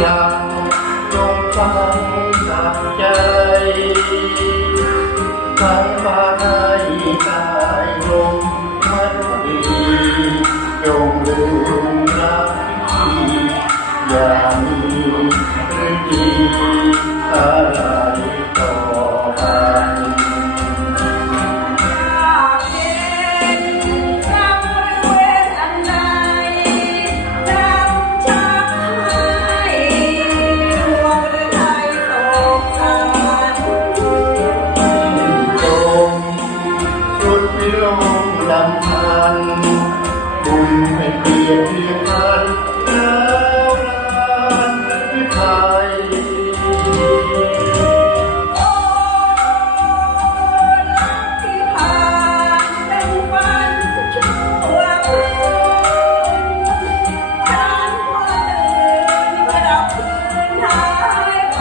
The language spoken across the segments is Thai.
หลังจงฟังจากใจสายฟ้าให้กายลมมัดดีจงลืมรักที่อย่ามีหรือดีอะไรต่อไปลำพันบุญไม่เปลี่ยนเพียงพันแล้วรานวิภัยโอ้รักที่ผ่านเป็นฝันชั่วคืนฉันพอตื่นก็ดับคืนหายไป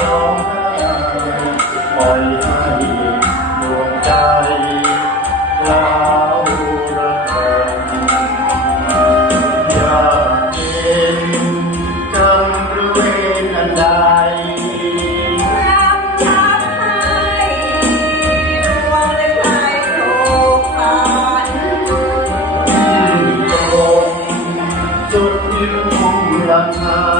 ร้องไห้ปล่อยให้ดวงใจล้าวระเริงอยากเห็นกรรมหรือเวรอันใดชักให้ดวงและใครโศกสันสุดที่รุ่งลำพั